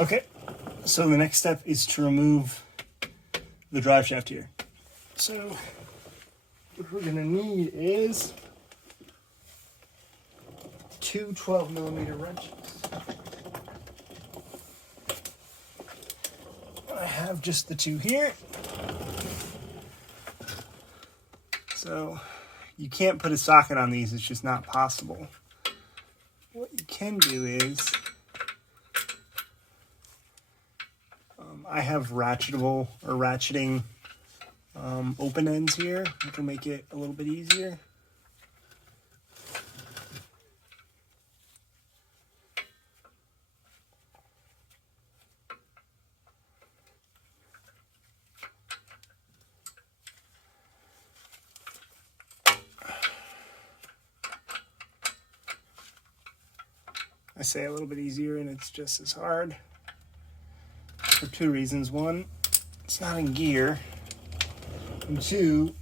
Okay, so the next step is to remove the drive shaft here. So what we're gonna need is two 12mm wrenches. I have just the two here. So you can't put a socket on these, it's just not possible. What you can do is, I have ratchetable or ratcheting open ends here, which will make it a little bit easier. I say a little bit easier and it's just as hard for two reasons. One, it's not in gear. And two,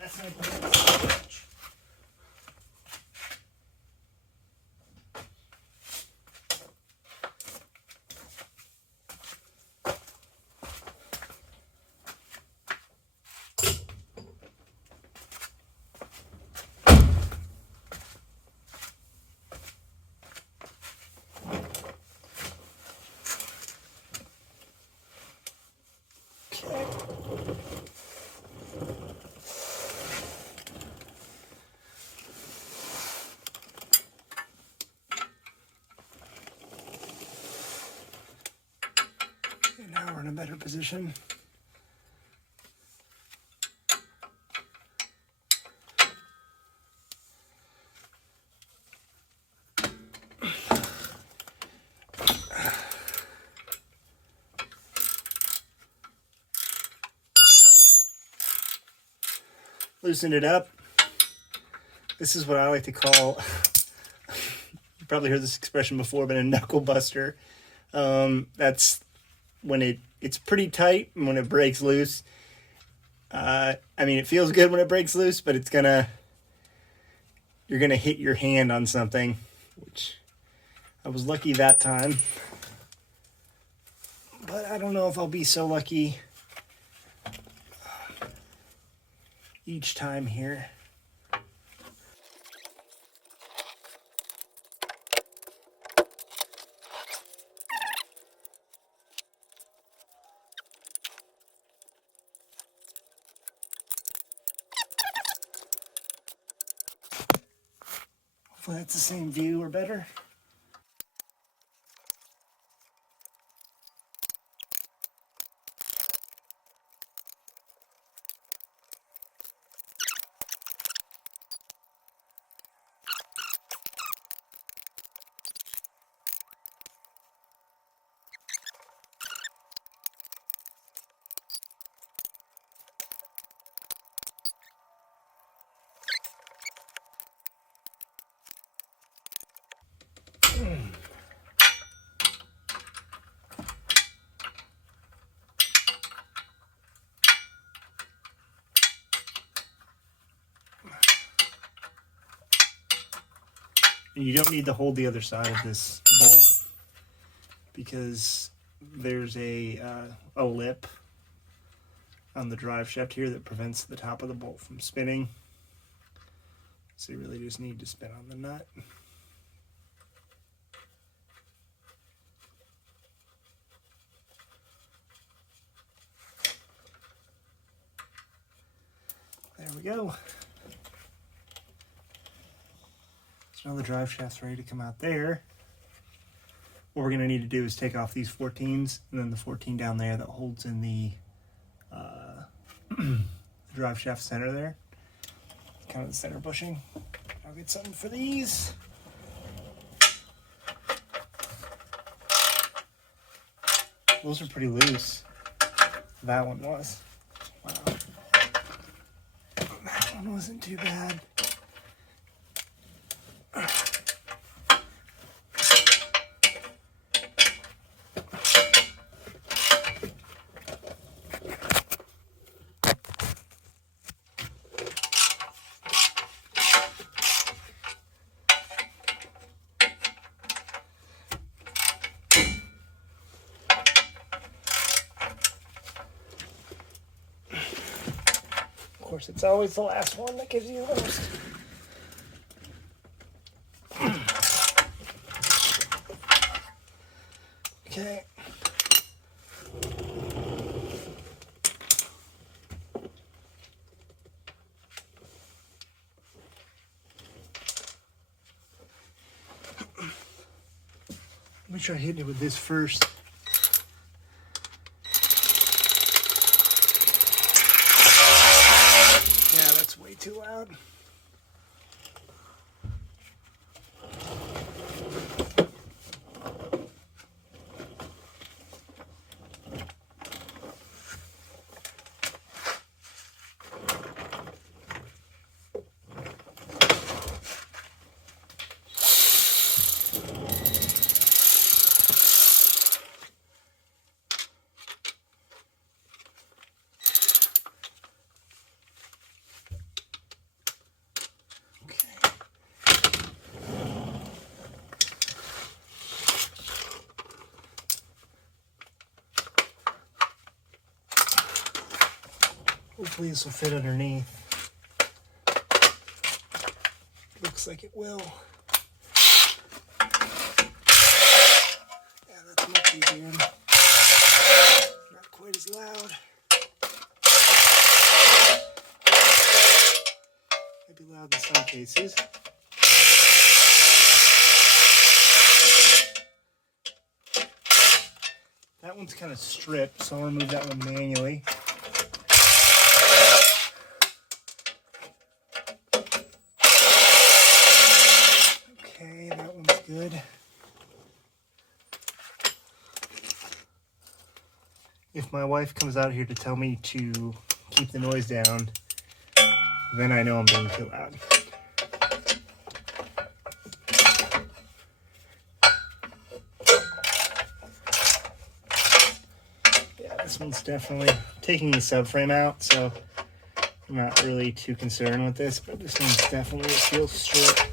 that's not the switch. Now we're in a better position. Loosen it up. This is what I like to call, you probably heard this expression before, but a knuckle buster. That's when it's pretty tight and when it breaks loose. I mean, it feels good when it breaks loose, but you're gonna hit your hand on something, which I was lucky that time, but I don't know if I'll be so lucky each time here. Hopefully that's the same view or better. And you don't need to hold the other side of this bolt because there's a lip on the drive shaft here that prevents the top of the bolt from spinning. So you really just need to spin on the nut. There we go. So now the drive shaft's ready to come out there. What we're going to need to do is take off these 14s and then the 14 down there that holds in the drive shaft center there. Kind of the center bushing. I'll get something for these. Those are pretty loose. That one was. Wow. That one wasn't too bad. course, it's always the last one that gives you the most. Okay. Let me try hitting it with this first. Yeah, that's way too loud. Hopefully this will fit underneath. Looks like it will. Yeah, that's much easier. Not quite as loud. Maybe loud in some cases. That one's kind of stripped, so I'll remove that one manually. Okay, that one's good. If my wife comes out here to tell me to keep the noise down, then I know I'm being too loud. Yeah, this one's definitely taking the subframe out, so I'm not really too concerned with this, but this one's definitely, it feels stripped.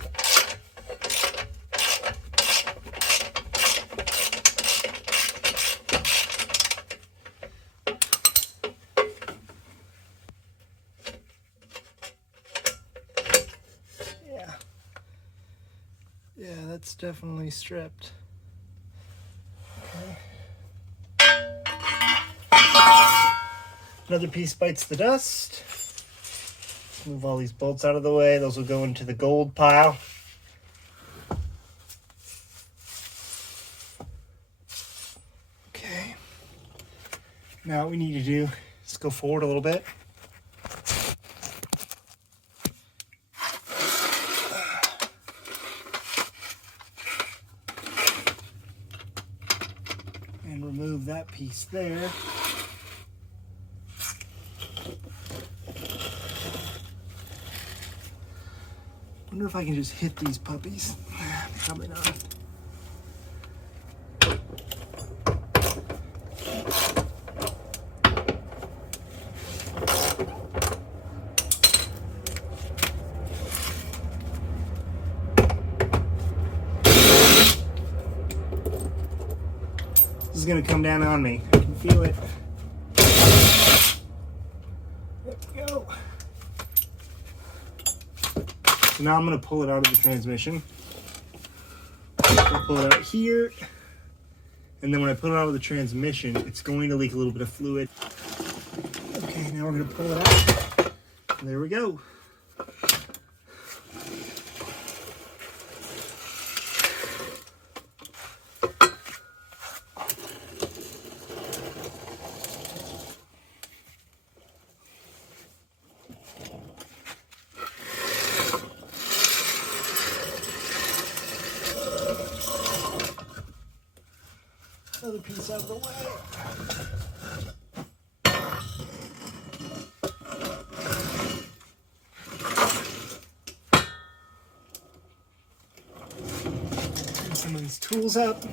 Yeah, that's definitely stripped. Okay. Another piece bites the dust. Move all these bolts out of the way. Those will go into the gold pile. Okay. Now what we need to do is go forward a little bit. And remove that piece there. Wonder if I can just hit these puppies. Probably not. This is gonna come down on me. I can feel it. There we go. So now I'm going to pull it out of the transmission. I'll pull it out here. And then when I pull it out of the transmission, it's going to leak a little bit of fluid. Okay, now we're going to pull it out. And there we go. Another piece out of the way. Bring some of these tools up.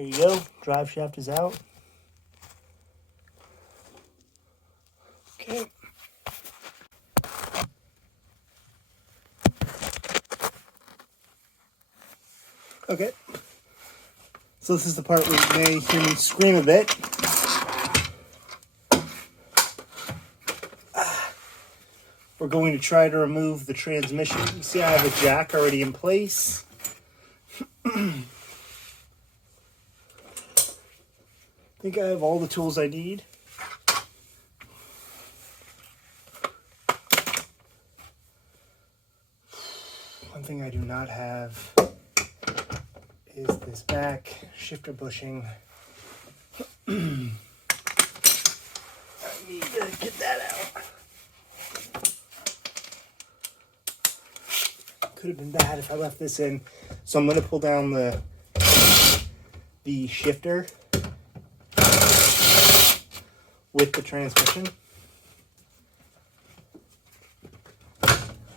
There you go. Drive shaft is out. Okay. Okay. So this is the part where you may hear me scream a bit. We're going to try to remove the transmission. You see I have a jack already in place. I think I have all the tools I need. One thing I do not have is this back shifter bushing. I need to get that out. Could have been bad if I left this in. So I'm going to pull down the shifter with the transmission.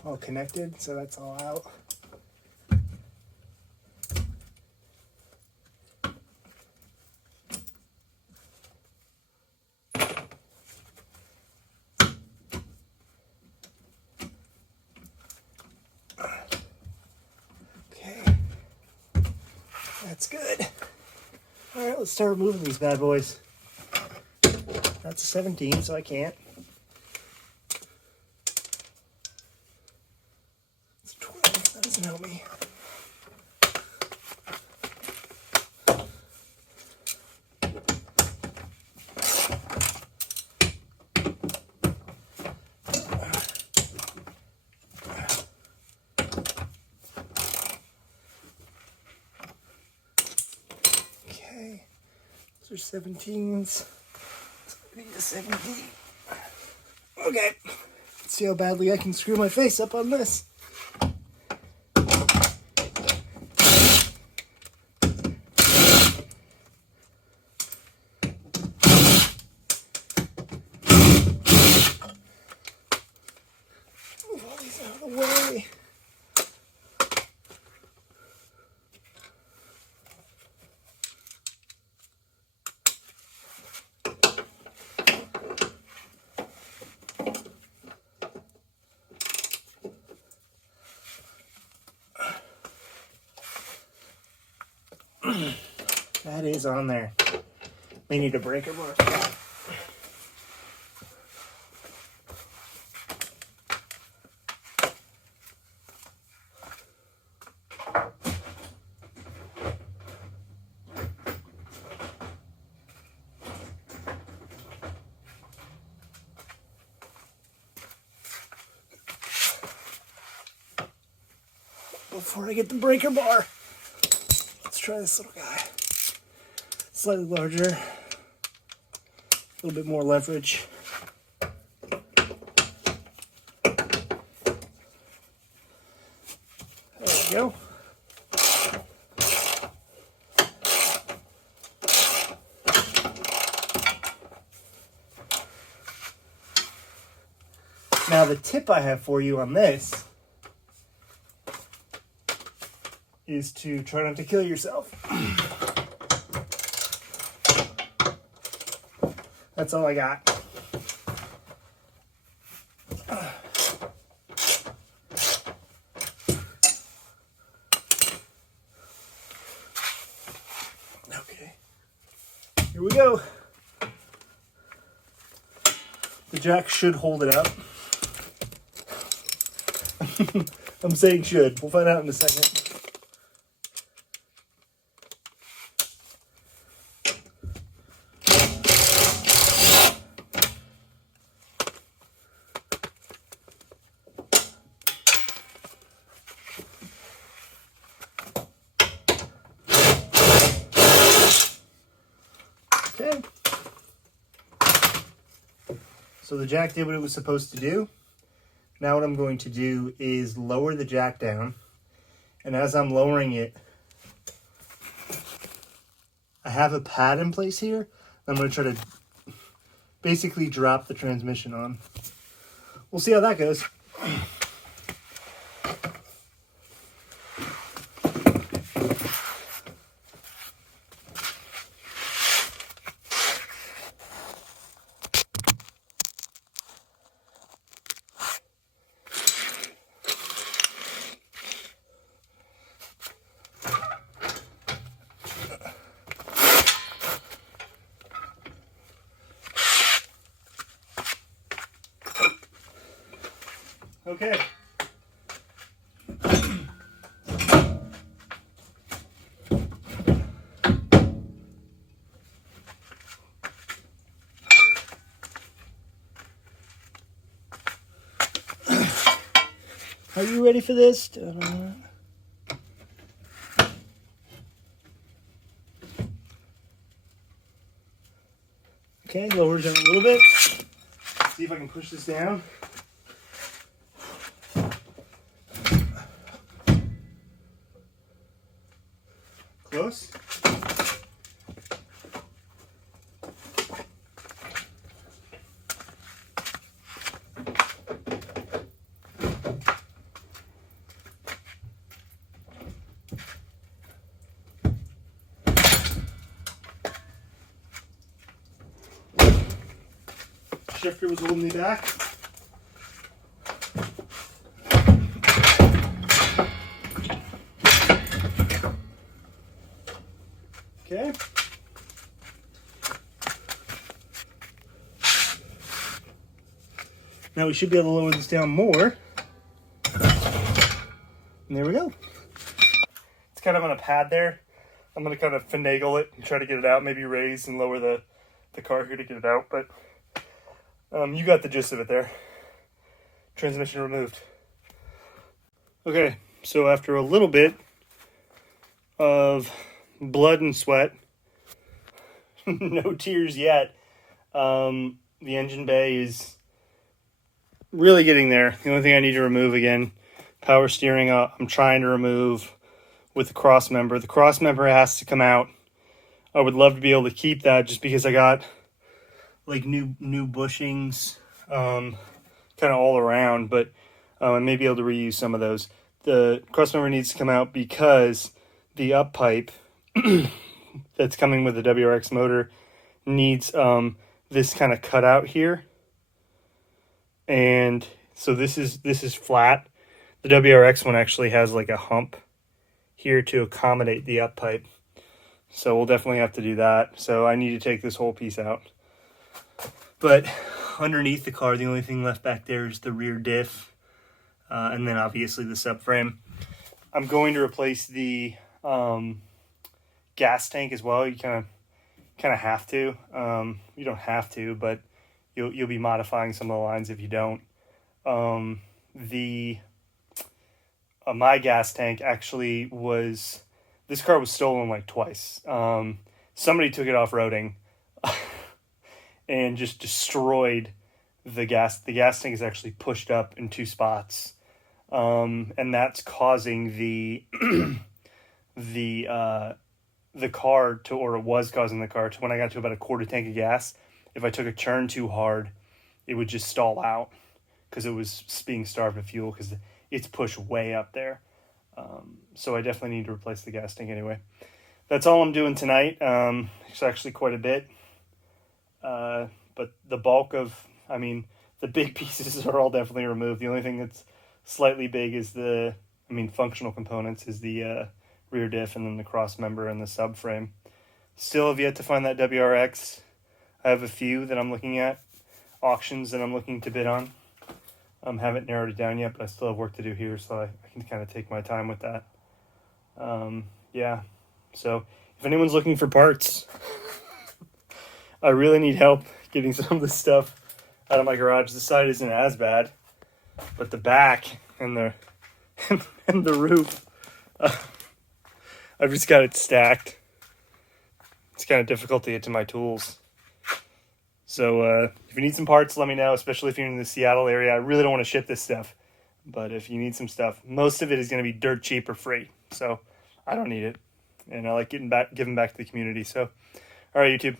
All connected, so that's all out. That's good. All right, let's start removing these bad boys. That's a 17, so I can't. It's a 12. That doesn't help me. Those are 17s. So I need a 17. Okay. Let's see how badly I can screw my face up on this. Move all these out of the way. That is on there. May need a breaker bar. Before I get the breaker bar, let's try this little guy. Slightly larger, a little bit more leverage. There we go. Now the tip I have for you on this is to try not to kill yourself. That's all I got. Okay. Here we go. The jack should hold it up. I'm saying should. We'll find out in a second. Okay. So the jack did what it was supposed to do. Now what I'm going to do is lower the jack down. And as I'm lowering it, I have a pad in place here. I'm going to try to basically drop the transmission on. We'll see how that goes. Okay. Are you ready for this? Okay, lower it down a little bit. See if I can push this down. Close. Shifter was holding me back. Okay. Now we should be able to lower this down more. And there we go. It's kind of on a pad there. I'm going to kind of finagle it and try to get it out, maybe raise and lower the car here to get it out, but you got the gist of it there. Transmission removed. Okay, so after a little bit of blood and sweat, no tears yet, the engine bay is really getting there. The only thing I need to remove again, power steering, I'm trying to remove with the cross member. The cross member has to come out. I would love to be able to keep that just because I got like new bushings kind of all around, but I may be able to reuse some of those. The cross member needs to come out because the up pipe that's coming with the WRX motor needs this kind of cutout here, and so this is flat. The WRX one actually has like a hump here to accommodate the up pipe, so we'll definitely have to do that. So I need to take this whole piece out, but underneath the car, the only thing left back there is the rear diff, and then obviously the subframe. I'm going to replace the gas tank as well. You kind of have to. You don't have to, but you'll be modifying some of the lines if you don't. My gas tank actually was, this car was stolen like twice. Somebody took it off-roading and just destroyed the gas. The gas tank is actually pushed up in 2 spots. And that's causing the car to, or it was causing the car to, when I got to about a quarter tank of gas, if I took a turn too hard, it would just stall out because it was being starved of fuel because it's pushed way up there. So I definitely need to replace the gas tank anyway. That's all I'm doing tonight. It's actually quite a bit. But the bulk of, the big pieces are all definitely removed. The only thing that's slightly big is functional components is the rear diff and then the cross member and the subframe. Still have yet to find that WRX. I have a few that I'm looking at, auctions that I'm looking to bid on. Haven't narrowed it down yet, but I still have work to do here, so I can kind of take my time with that. Yeah, so if anyone's looking for parts, I really need help getting some of this stuff out of my garage. The side isn't as bad, but the back and the and the roof, I've just got it stacked. It's kind of difficult to get to my tools. So if you need some parts, let me know, especially if you're in the Seattle area. I really don't want to ship this stuff, but if you need some stuff, most of it is going to be dirt cheap or free. So I don't need it, and I like giving back to the community. So, all right, YouTube.